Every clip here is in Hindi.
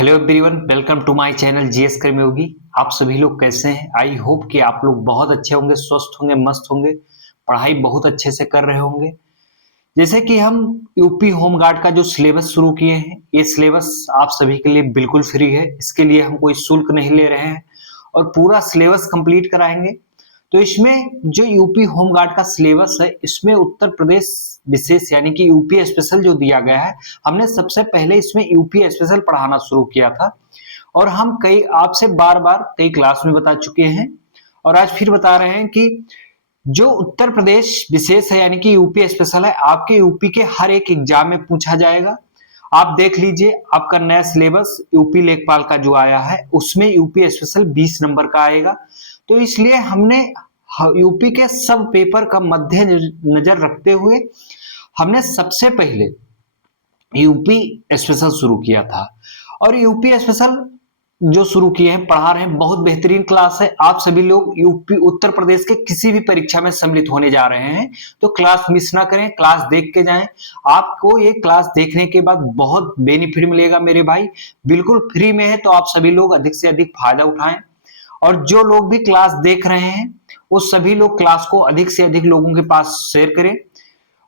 Hello everyone, welcome to my channel GS Karmayogi. आप सभी लोग कैसे हैं? आई होप कि आप लोग बहुत अच्छे होंगे, स्वस्थ होंगे, मस्त होंगे, पढ़ाई बहुत अच्छे से कर रहे होंगे। जैसे कि हम यूपी होमगार्ड का जो सिलेबस शुरू किए हैं, ये सिलेबस आप सभी के लिए बिल्कुल फ्री है। इसके लिए हम कोई शुल्क नहीं ले रहे हैं और पूरा सिलेबस कंप्लीट कराएंगे। तो इसमें जो यूपी होमगार्ड का सिलेबस है, इसमें उत्तर प्रदेश विशेष यानी कि यूपी स्पेशल जो दिया गया है, हमने सबसे पहले इसमें यूपी स्पेशल पढ़ाना शुरू किया था और हम कई आपसे बार बार कई क्लास में बता चुके हैं और आज फिर बता रहे हैं कि जो उत्तर प्रदेश विशेष है यानी कि यूपी स्पेशल है, आपके यूपी के हर एक एग्जाम में पूछा जाएगा। आप देख लीजिए, आपका नया सिलेबस यूपी लेखपाल का जो आया है उसमें यूपी स्पेशल 20 नंबर का आएगा। तो इसलिए हमने यूपी के सब पेपर का मध्य नजर रखते हुए हमने सबसे पहले यूपी स्पेशल शुरू किया था और यूपी स्पेशल जो शुरू किए हैं, पढ़ा रहे हैं, बहुत बेहतरीन क्लास है। आप सभी लोग यूपी उत्तर प्रदेश के किसी भी परीक्षा में सम्मिलित होने जा रहे हैं तो क्लास मिस ना करें, क्लास देख के जाएं। आपको ये क्लास देखने के बाद बहुत बेनिफिट मिलेगा मेरे भाई, बिल्कुल फ्री में है। तो आप सभी लोग अधिक से अधिक फायदा उठाएं और जो लोग भी क्लास देख रहे हैं वो सभी लोग क्लास को अधिक से अधिक लोगों के पास शेयर करें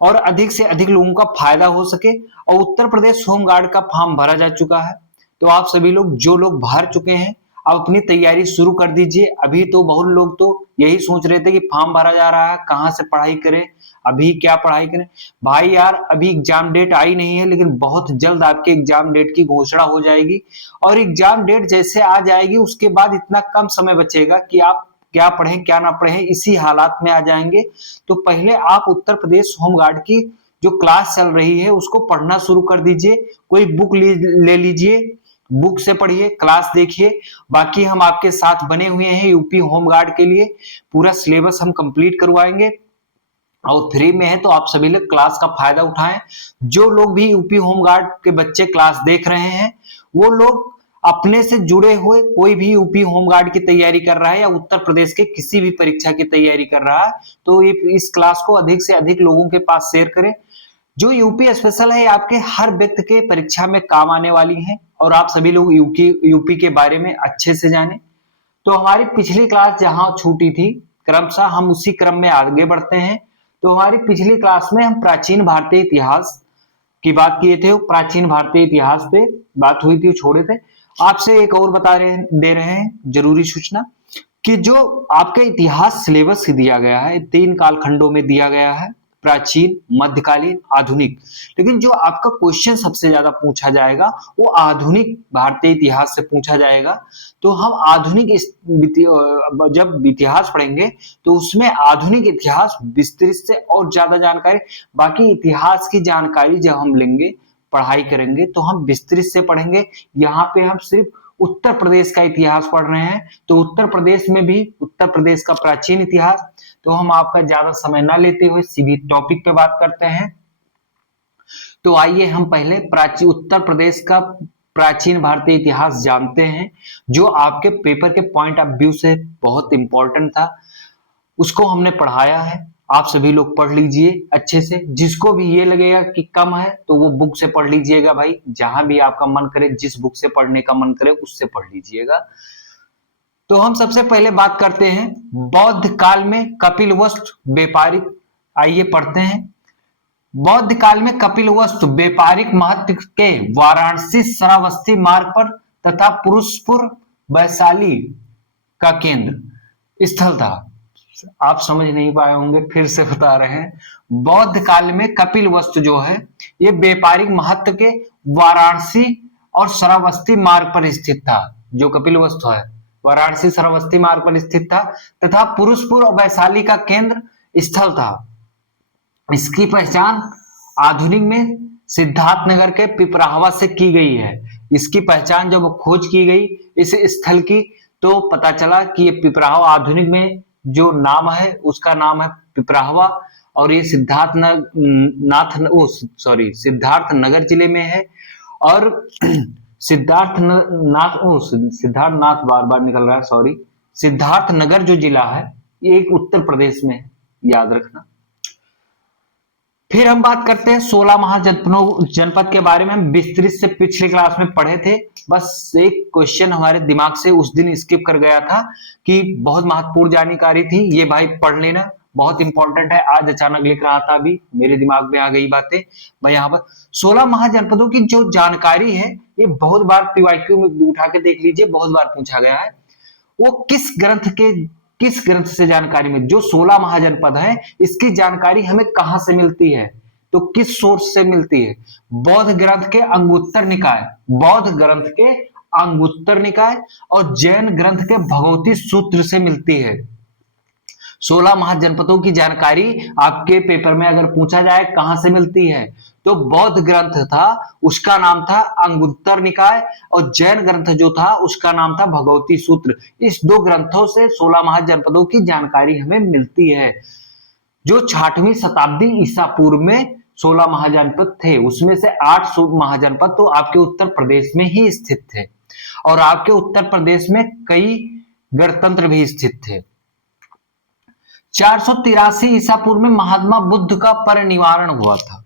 और अधिक से अधिक लोगों का फायदा हो सके। और उत्तर प्रदेश होमगार्ड का फॉर्म भरा जा चुका है, तो आप सभी लोग जो लोग भर चुके हैं आप अपनी तैयारी शुरू कर दीजिए। अभी तो बहुत लोग तो यही सोच रहे थे कि फॉर्म भरा जा रहा है, कहाँ से पढ़ाई करें, अभी क्या पढ़ाई करें। भाई यार, अभी एग्जाम डेट आई नहीं है, लेकिन बहुत जल्द आपके एग्जाम डेट की घोषणा हो जाएगी और एग्जाम डेट जैसे आ जाएगी उसके बाद इतना कम समय बचेगा कि आप क्या पढ़ें क्या ना पढ़ें, इसी हालात में आ जाएंगे। तो पहले आप उत्तर प्रदेश होमगार्ड की जो क्लास चल रही है उसको पढ़ना शुरू कर दीजिए। कोई बुक ले लीजिए, बुक से पढ़िए, क्लास देखिए। बाकी हम आपके साथ बने हुए हैं यूपी होमगार्ड के लिए, पूरा सिलेबस हम कंप्लीट करवाएंगे और फ्री में है। तो आप सभी लोग क्लास का फायदा उठाएं। जो लोग भी यूपी होमगार्ड के बच्चे क्लास देख रहे हैं वो लोग अपने से जुड़े हुए कोई भी यूपी होमगार्ड की तैयारी कर रहा है या उत्तर प्रदेश के किसी भी परीक्षा की तैयारी कर रहा है तो ये इस क्लास को अधिक से अधिक लोगों के पास शेयर करें। जो यूपी स्पेशल है आपके हर व्यक्ति के परीक्षा में काम आने वाली है और आप सभी लोग यूपी के बारे में अच्छे से जाने। तो हमारी पिछली क्लास जहां छूटी थी, क्रमशः हम उसी क्रम में आगे बढ़ते हैं। तो हमारी पिछली क्लास में हम प्राचीन भारतीय इतिहास की बात किए थे, प्राचीन भारतीय इतिहास पे बात हुई थी, छोड़े थे। आपसे एक और दे रहे हैं जरूरी सूचना कि जो आपके इतिहास सिलेबस दिया गया है 3 कालखंडों में दिया गया है, प्राचीन, मध्यकालीन, आधुनिक। लेकिन जो आपका क्वेश्चन सबसे ज्यादा पूछा जाएगा वो आधुनिक भारतीय इतिहास से पूछा जाएगा। तो हम आधुनिक जब इतिहास पढ़ेंगे तो उसमें आधुनिक इतिहास विस्तृत से और ज्यादा जानकारी, बाकी इतिहास की जानकारी जब हम लेंगे, पढ़ाई करेंगे तो हम विस्तृत से पढ़ेंगे। यहाँ पे हम सिर्फ उत्तर प्रदेश का इतिहास पढ़ रहे हैं तो उत्तर प्रदेश में भी उत्तर प्रदेश का प्राचीन इतिहास। तो हम आपका ज्यादा समय ना लेते हुए सीधी टॉपिक पे बात करते हैं। तो आइए हम पहले प्राचीन उत्तर प्रदेश का प्राचीन भारतीय इतिहास जानते हैं, जो आपके पेपर के पॉइंट ऑफ व्यू से बहुत इंपॉर्टेंट था। उसको हमने पढ़ाया है, आप सभी लोग पढ़ लीजिए अच्छे से। जिसको भी ये लगेगा कि कम है तो वो बुक से पढ़ लीजिएगा भाई, जहां भी आपका मन करे, जिस बुक से पढ़ने का मन करे उससे पढ़ लीजिएगा। तो हम सबसे पहले बात करते हैं बौद्ध काल में कपिलवस्तु व्यापारिक। आइए पढ़ते हैं। बौद्ध काल में कपिलवस्तु व्यापारिक महत्व के वाराणसी श्रावस्ती मार्ग पर तथा पुरुषपुर वैशाली का केंद्र स्थल था। आप समझ नहीं पाए होंगे, फिर से बता रहे हैं। बौद्ध काल में कपिलवस्तु जो है ये व्यापारिक महत्व के वाराणसी और श्रावस्ती मार्ग पर स्थित था। जो कपिलवस्तु है वाराणसी श्रावस्ती मार्ग पर स्थित था तथा पुरुषपुर और वैशाली का केंद्र स्थल था। इसकी पहचान आधुनिक में सिद्धार्थ नगर के पिपराहवा से की गई है। इसकी पहचान जब खोज की गई इस स्थल की तो पता चला कि ये पिपराहवा, आधुनिक में जो नाम है उसका नाम है पिपराहवा और ये सिद्धार्थ नगर जिले में है। और सिद्धार्थ नाथ बार बार निकल रहा है, सॉरी। सिद्धार्थ नगर जो जिला है ये एक उत्तर प्रदेश में है, याद रखना। फिर हम बात करते हैं 16 महाजनपदों जनपद के बारे में। हम विस्तृत से पिछली क्लास में पढ़े थे, बस एक क्वेश्चन हमारे दिमाग से उस दिन स्किप कर गया था कि बहुत महत्वपूर्ण जानकारी थी, ये भाई पढ़ लेना, बहुत इंपॉर्टेंट है। आज अचानक लिख रहा था, अभी मेरे दिमाग में आ गई बातें। मैं यहाँ पर 16 महाजनपदों की जो जानकारी है, ये बहुत बार पीवाईक्यू में उठा के देख लीजिए, बहुत बार पूछा गया है। वो किस ग्रंथ से जानकारी में, जो 16 महाजनपद है इसकी जानकारी हमें कहां से मिलती है, तो किस सोर्स से मिलती है? बौद्ध ग्रंथ के अंगुत्तर निकाय, बौद्ध ग्रंथ के अंगुत्तर निकाय और जैन ग्रंथ के भगवती सूत्र से मिलती है। 16 महाजनपदों की जानकारी आपके पेपर में अगर पूछा जाए कहां से मिलती है, तो बौद्ध ग्रंथ था उसका नाम था अंगुत्तर निकाय, और जैन ग्रंथ जो था उसका नाम था भगवती सूत्र। इस दो ग्रंथों से 16 महाजनपदों की जानकारी हमें मिलती है। जो 6वीं शताब्दी ईसा पूर्व में 16 महाजनपद थे, उसमें से 8 महाजनपद तो आपके उत्तर प्रदेश में ही स्थित थे, और आपके उत्तर प्रदेश में कई गणतंत्र भी स्थित थे। 483 ईसा पूर्व में महात्मा बुद्ध का परिनिर्वाण हुआ था।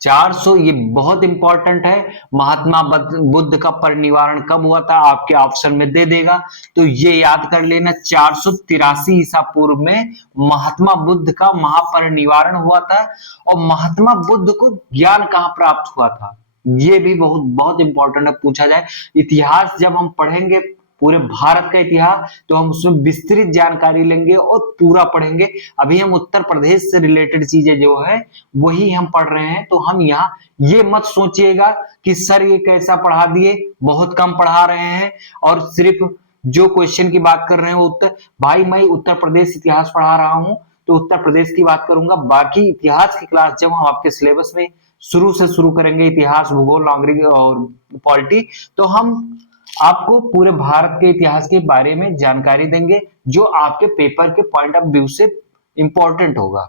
400, ये बहुत इंपॉर्टेंट है। महात्मा बुद्ध का परिनिर्वाण कब हुआ था, आपके ऑप्शन में दे देगा, तो ये याद कर लेना। 483 ईसा पूर्व में महात्मा बुद्ध का महापरिनिर्वाण हुआ था। और महात्मा बुद्ध को ज्ञान कहां प्राप्त हुआ था, ये भी बहुत बहुत इंपॉर्टेंट है, पूछा जाए। इतिहास जब हम पढ़ेंगे, पूरे भारत का इतिहास, तो हम उसमें विस्तृत जानकारी लेंगे और पूरा पढ़ेंगे। अभी हम उत्तर प्रदेश से रिलेटेड चीजें जो है वही हम पढ़ रहे हैं, तो हम यहाँ ये मत सोचिएगा कि सर ये कैसा पढ़ा दिए, बहुत कम पढ़ा रहे हैं और सिर्फ जो क्वेश्चन की बात कर रहे हैं वो उत्तर। भाई मैं उत्तर प्रदेश इतिहास पढ़ा रहा हूं, तो उत्तर प्रदेश की बात करूंगा। बाकी इतिहास की क्लास जब हम आपके सिलेबस में शुरू से शुरू करेंगे, इतिहास, भूगोल, नागरिक और पॉलिटी, तो हम आपको पूरे भारत के इतिहास के बारे में जानकारी देंगे, जो आपके पेपर के पॉइंट ऑफ व्यू से इंपॉर्टेंट होगा।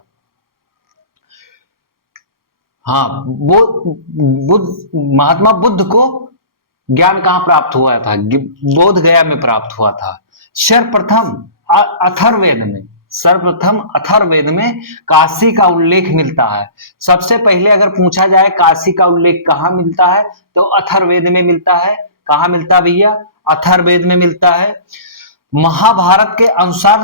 हाँ, वो महात्मा बुद्ध को ज्ञान कहां प्राप्त हुआ था? बोध गया में प्राप्त हुआ था। सर्वप्रथम अथर्ववेद में काशी का उल्लेख मिलता है। सबसे पहले अगर पूछा जाए काशी का उल्लेख कहां मिलता है, तो अथर्ववेद में मिलता है। कहां मिलता है भैया? अथर्ववेद में मिलता है। महाभारत के अनुसार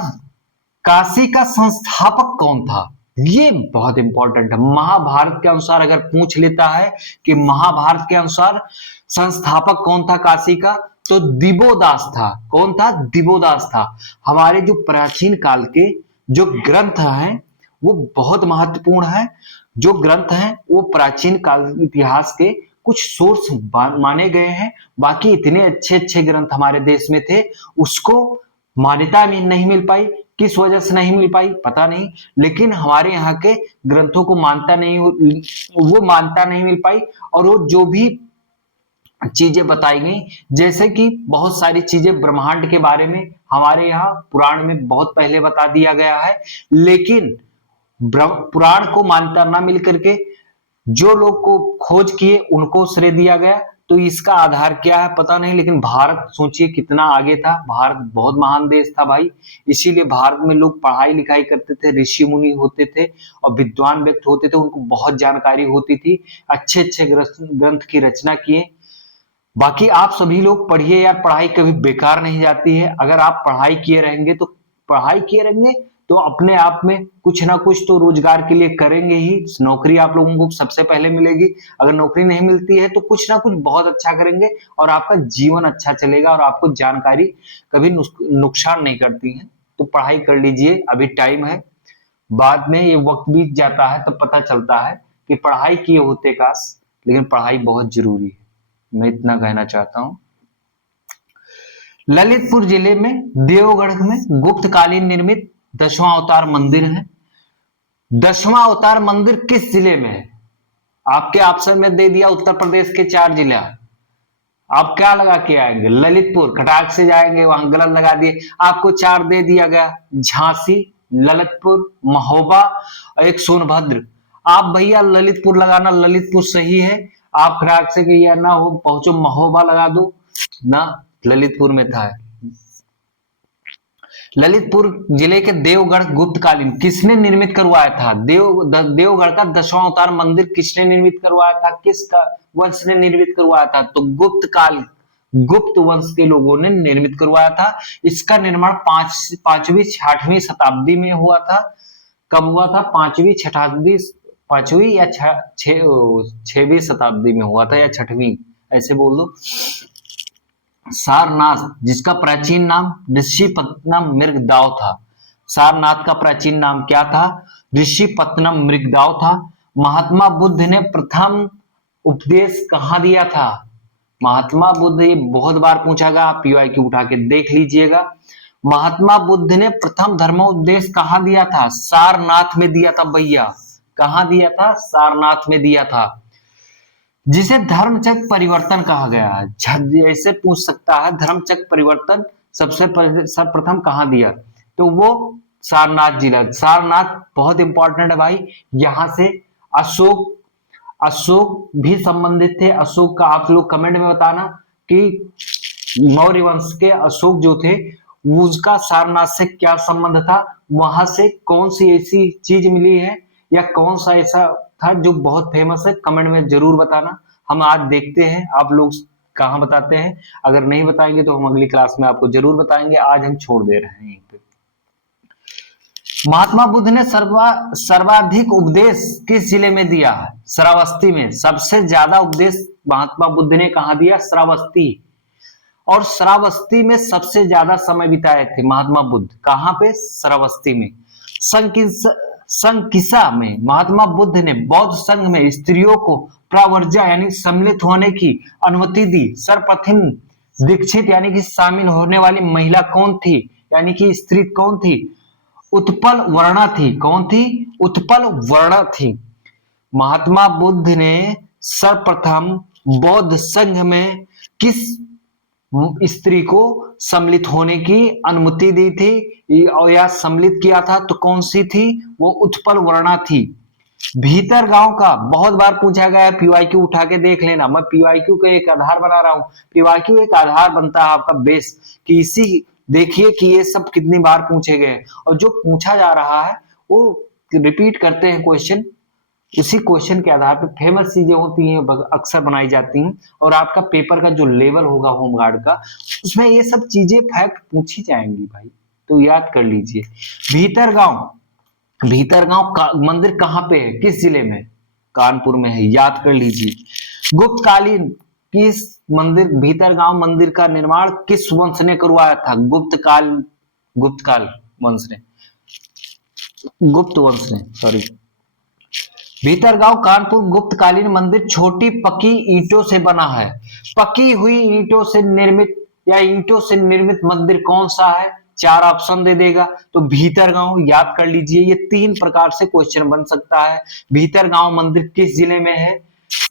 काशी का संस्थापक कौन था? ये बहुत इंपॉर्टेंट है। महाभारत के अनुसार अगर पूछ लेता है कि महाभारत के अनुसार संस्थापक कौन था काशी का, तो दिवोदास था। कौन था? दिवोदास था। हमारे जो प्राचीन काल के जो ग्रंथ हैं वो बहुत महत्वपूर्ण है। जो ग्रंथ हैं वो प्राचीन काल इतिहास के कुछ सोर्स माने गए हैं। बाकी इतने अच्छे अच्छे ग्रंथ हमारे देश में थे, उसको मान्यता नहीं मिल पाई। किस वजह से नहीं मिल पाई पता नहीं, लेकिन हमारे यहाँ के ग्रंथों को मान्यता नहीं मिल पाई। और वो जो भी चीजें बताई गई, जैसे कि बहुत सारी चीजें ब्रह्मांड के बारे में हमारे यहाँ पुराण में बहुत पहले बता दिया गया है, लेकिन पुराण को मान्यता ना मिल करके जो लोग को खोज किए उनको श्रेय दिया गया। तो इसका आधार क्या है पता नहीं, लेकिन भारत सोचिए कितना आगे था। भारत बहुत महान देश था भाई, इसीलिए भारत में लोग पढ़ाई लिखाई करते थे, ऋषि मुनि होते थे और विद्वान व्यक्ति होते थे, उनको बहुत जानकारी होती थी, अच्छे अच्छे ग्रंथ की रचना किए। बाकी आप सभी लोग पढ़िए यार, पढ़ाई कभी बेकार नहीं जाती है। अगर आप पढ़ाई किए रहेंगे तो अपने आप में कुछ ना कुछ तो रोजगार के लिए करेंगे ही। नौकरी आप लोगों को सबसे पहले मिलेगी। अगर नौकरी नहीं मिलती है तो कुछ ना कुछ बहुत अच्छा करेंगे और आपका जीवन अच्छा चलेगा और आपको जानकारी कभी नुकसान नहीं करती है। तो पढ़ाई कर लीजिए, अभी टाइम है। बाद में ये वक्त बीत जाता है तो पता चलता है कि पढ़ाई किए होते काश, लेकिन पढ़ाई बहुत जरूरी है। मैं इतना कहना चाहता हूं। ललितपुर जिले में देवगढ़ में गुप्तकालीन निर्मित 10वां अवतार मंदिर है। 10वां अवतार मंदिर किस जिले में है? आपके ऑप्शन में दे दिया उत्तर प्रदेश के 4 जिला। आप क्या लगा के आएंगे? ललितपुर, खटाक से जाएंगे, वहां गलत लगा दिए। आपको 4 दे दिया गया, झांसी, ललितपुर, महोबा और एक सोनभद्र। आप भैया ललितपुर लगाना, ललितपुर सही है। आप खटाक से गया ना हो, पहुंचो महोबा लगा दो ना, ललितपुर में था। ललितपुर जिले के देवगढ़ गुप्तकालीन किसने निर्मित करवाया था? देवगढ़ का 10वां अवतार मंदिर किसने निर्मित करवाया था? किसका वंश ने निर्मित करवाया था? तो गुप्त वंश के लोगों ने निर्मित करवाया था। इसका निर्माण 5वीं 6वीं में हुआ था। कब हुआ था? 5वीं या 6वीं शताब्दी में हुआ था, या 6वीं, ऐसे बोल दो। सारनाथ, जिसका प्राचीन नाम ऋषिपत्तनम मृगदाव था। सारनाथ का प्राचीन नाम क्या था? ऋषिपत्तनम मृगदाव था। महात्मा बुद्ध ने प्रथम उपदेश कहाँ दिया था? महात्मा बुद्ध, ये बहुत बार पूछा गया, आप पीवाईक्यू उठा के देख लीजिएगा। महात्मा बुद्ध ने प्रथम धर्मोपदेश कहाँ दिया था? सारनाथ में दिया था भैया। कहाँ दिया था? सारनाथ में दिया था, जिसे धर्मचक्र परिवर्तन कहा गया है। ऐसे पूछ सकता है, धर्मचक्र परिवर्तन सर्वप्रथम कहाँ दिया? तो वो सारनाथ जिला। सारनाथ बहुत इंपॉर्टेंट है भाई। यहाँ से अशोक भी संबंधित थे। अशोक का आप लोग कमेंट में बताना कि मौर्य वंश के अशोक जो थे, उसका सारनाथ से क्या संबंध था, वहां से कौन सी ऐसी चीज मिली है, या कौन सा ऐसा था जो बहुत फेमस है, कमेंट में जरूर बताना। हम आज देखते हैं आप लोग कहाँ बताते हैं। अगर नहीं बताएंगे तो हम अगली क्लास में आपको जरूर बताएंगे। आज हम छोड़ दे रहे हैं यहीं पे। महात्मा बुद्ध ने सर्वाधिक उपदेश किस जिले में दिया है? श्रावस्ती में। सबसे ज्यादा उपदेश महात्मा बुद्ध ने कहा दिया? श्रावस्ती। और श्रावस्ती में सबसे ज्यादा समय बिताए थे महात्मा बुद्ध। कहां पे? श्रावस्ती में। संकिसा में महात्मा बुद्ध ने बौद्ध संघ में स्त्रियों को प्रावर्जा यानी सम्मिलित होने की अनुमति दी। सर्वप्रथम दीक्षित यानी कि शामिल होने वाली महिला कौन थी, यानी कि स्त्री कौन थी? उत्पल वर्णा थी। कौन थी? उत्पल वर्णा थी। महात्मा बुद्ध ने सर्वप्रथम बौद्ध संघ में किस स्त्री को सम्मिलित होने की अनुमति दी थी और या सम्मिलित किया था? तो कौन सी थी? वो उत्पल वर्णा थी। भीतर गांव का बहुत बार पूछा गया है, पीवाईक्यू उठा के देख लेना। मैं पीवाईक्यू का एक आधार बना रहा हूं। पीवाईक्यू एक आधार बनता है आपका बेस, कि इसी देखिए कि ये सब कितनी बार पूछे गए, और जो पूछा जा रहा है वो रिपीट करते हैं क्वेश्चन। उसी क्वेश्चन के आधार पर फेमस चीजें होती हैं, अक्सर बनाई जाती हैं, और आपका पेपर का जो लेवल होगा होमगार्ड का, उसमें ये सब चीजें फैक्ट पूछी जाएंगी भाई, तो याद कर लीजिए। भीतर गांव का मंदिर कहाँ पे है? किस जिले में? कानपुर में है, याद कर लीजिए। गुप्तकालीन किस मंदिर, भीतर गांव मंदिर का निर्माण किस वंश ने करवाया था? गुप्त वंश ने, सॉरी। भीतरगांव कानपुर गुप्तकालीन मंदिर छोटी पकी ईंटों से बना है। पकी हुई ईंटों से निर्मित या ईंटों से निर्मित मंदिर कौन सा है? 4 ऑप्शन दे देगा। तो भीतरगांव, याद कर लीजिए। ये 3 प्रकार से क्वेश्चन बन सकता है। भीतरगांव मंदिर किस जिले में है?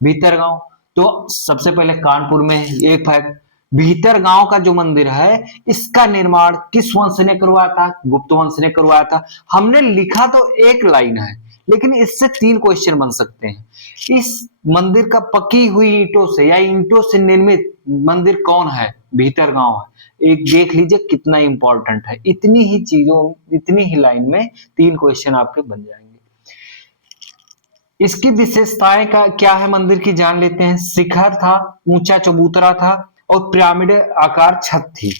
भीतरगांव तो सबसे पहले कानपुर में है। एक फैक्ट, भीतरगांव का जो मंदिर है, इसका निर्माण किस वंश ने करवाया था? गुप्त वंश ने करवाया था। हमने लिखा तो एक लाइन है, लेकिन इससे 3 क्वेश्चन बन सकते हैं। इस मंदिर का पकी हुई ईंटों से या ईंटों से निर्मित मंदिर कौन है? भीतरगांव है। एक देख लीजिए कितना इंपॉर्टेंट है। इतनी ही चीजों, इतनी ही लाइन में 3 क्वेश्चन आपके बन जाएंगे। इसकी विशेषताएं का क्या है मंदिर की, जान लेते हैं। शिखर था, ऊंचा चबूतरा था, और पिरामिड आकार छत थी।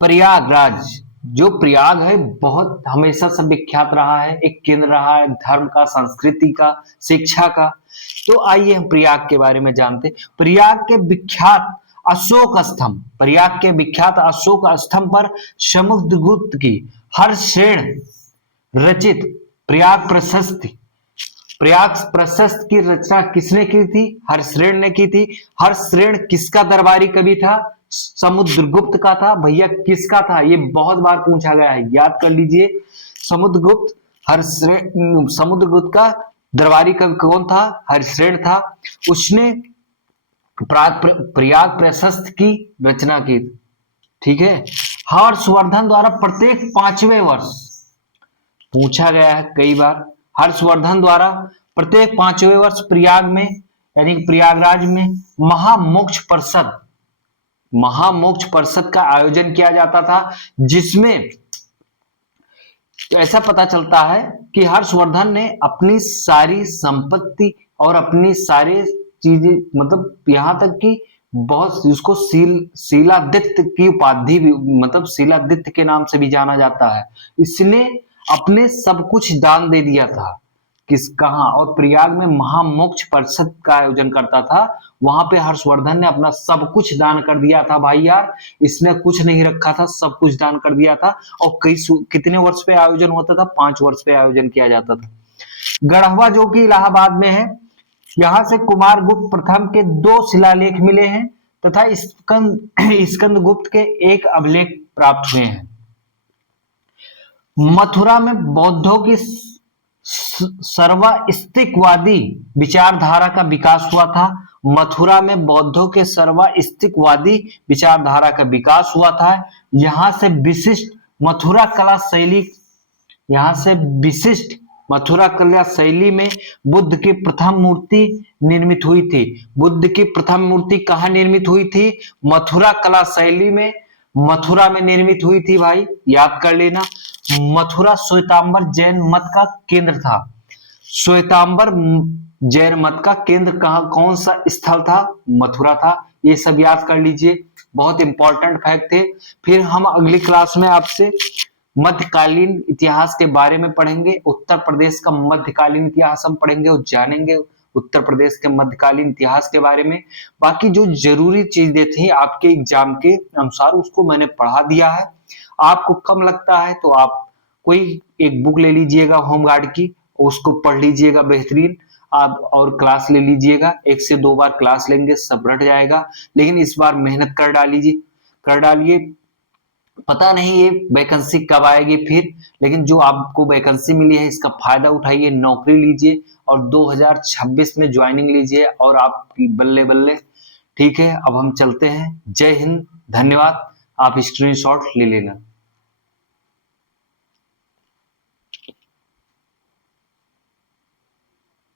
प्रयागराज, जो प्रयाग है, बहुत हमेशा से विख्यात रहा है, एक केंद्र रहा है धर्म का, संस्कृति का, शिक्षा का। तो आइए हम प्रयाग के बारे में जानते। प्रयाग के विख्यात अशोक स्तंभ पर समुद्रगुप्त की हर्षश्रेण रचित प्रयाग प्रशस्ति की रचना किसने की थी? हर्षश्रेण ने की थी। हर्षश्रेण किसका दरबारी कवि था? समुद्रगुप्त का था। भैया किसका था? ये बहुत बार पूछा गया है, याद कर लीजिए। समुद्रगुप्त का दरबारी कवि कौन था? हर्षश्रेण था। उसने प्रयाग प्रशस्ति की रचना की। ठीक है। हर्षवर्धन द्वारा प्रत्येक 5वें वर्ष, पूछा गया है कई बार, हर्षवर्धन द्वारा प्रत्येक 5वें वर्ष प्रयाग में यानी प्रयागराज में महामोक्ष परिषद महामोक्ष परिषद का आयोजन किया जाता था, जिसमें ऐसा पता चलता है कि हर्षवर्धन ने अपनी सारी संपत्ति और अपनी सारी चीजें, मतलब यहाँ तक कि बहुत, जिसको शीलादित्य की उपाधि भी, मतलब शीलादित्य के नाम से भी जाना जाता है, इसने अपने सब कुछ दान दे दिया था। कहाँ? और प्रयाग में महामोक्ष परिषद का आयोजन करता था, वहां पे हर्षवर्धन ने अपना सब कुछ दान कर दिया था भाई यार, इसने कुछ नहीं रखा था, सब कुछ दान कर दिया था। और कितने वर्ष पे आयोजन होता था? 5 वर्ष पे आयोजन किया जाता था। गढ़वा जो कि इलाहाबाद में है, यहाँ से कुमारगुप्त प्रथम के 2 शिलालेख मिले हैं तथा स्कंदगुप्त के 1 अभिलेख प्राप्त हुए हैं। मथुरा में बौद्धों की सर्वास्तिकवादी विचारधारा का विकास हुआ था। मथुरा में बौद्धों के सर्वास्तिकवादी विचारधारा का विकास हुआ था। यहाँ से विशिष्ट मथुरा कला शैली में बुद्ध की प्रथम मूर्ति निर्मित हुई थी। बुद्ध की प्रथम मूर्ति कहाँ निर्मित हुई थी? मथुरा कला शैली में, मथुरा में निर्मित हुई थी भाई, याद कर लेना। मथुरा श्वेतांबर जैन मत का केंद्र था। श्वेतांबर जैन मत का केंद्र कौन सा स्थल था? मथुरा था। ये सब याद कर लीजिए, बहुत इंपॉर्टेंट फैक्ट थे। फिर हम अगली क्लास में आपसे मध्यकालीन इतिहास के बारे में पढ़ेंगे। उत्तर प्रदेश का मध्यकालीन इतिहास हम पढ़ेंगे और जानेंगे उत्तर प्रदेश के मध्यकालीन इतिहास के बारे में। बाकी जो जरूरी चीजें थी आपके एग्जाम के अनुसार, उसको मैंने पढ़ा दिया है। आपको कम लगता है तो आप कोई एक बुक ले लीजिएगा होमगार्ड की, उसको पढ़ लीजिएगा बेहतरीन। आप और क्लास ले लीजिएगा, 1 से 2 बार क्लास लेंगे, सब रट जाएगा। लेकिन इस बार मेहनत कर डालिए। पता नहीं ये वैकेंसी कब आएगी फिर, लेकिन जो आपको वैकेंसी मिली है इसका फायदा उठाइए, नौकरी लीजिए और 2026 में ज्वाइनिंग लीजिए और आपकी बल्ले बल्ले। ठीक है, अब हम चलते हैं। जय हिंद, धन्यवाद। आप स्क्रीनशॉट ले लेना।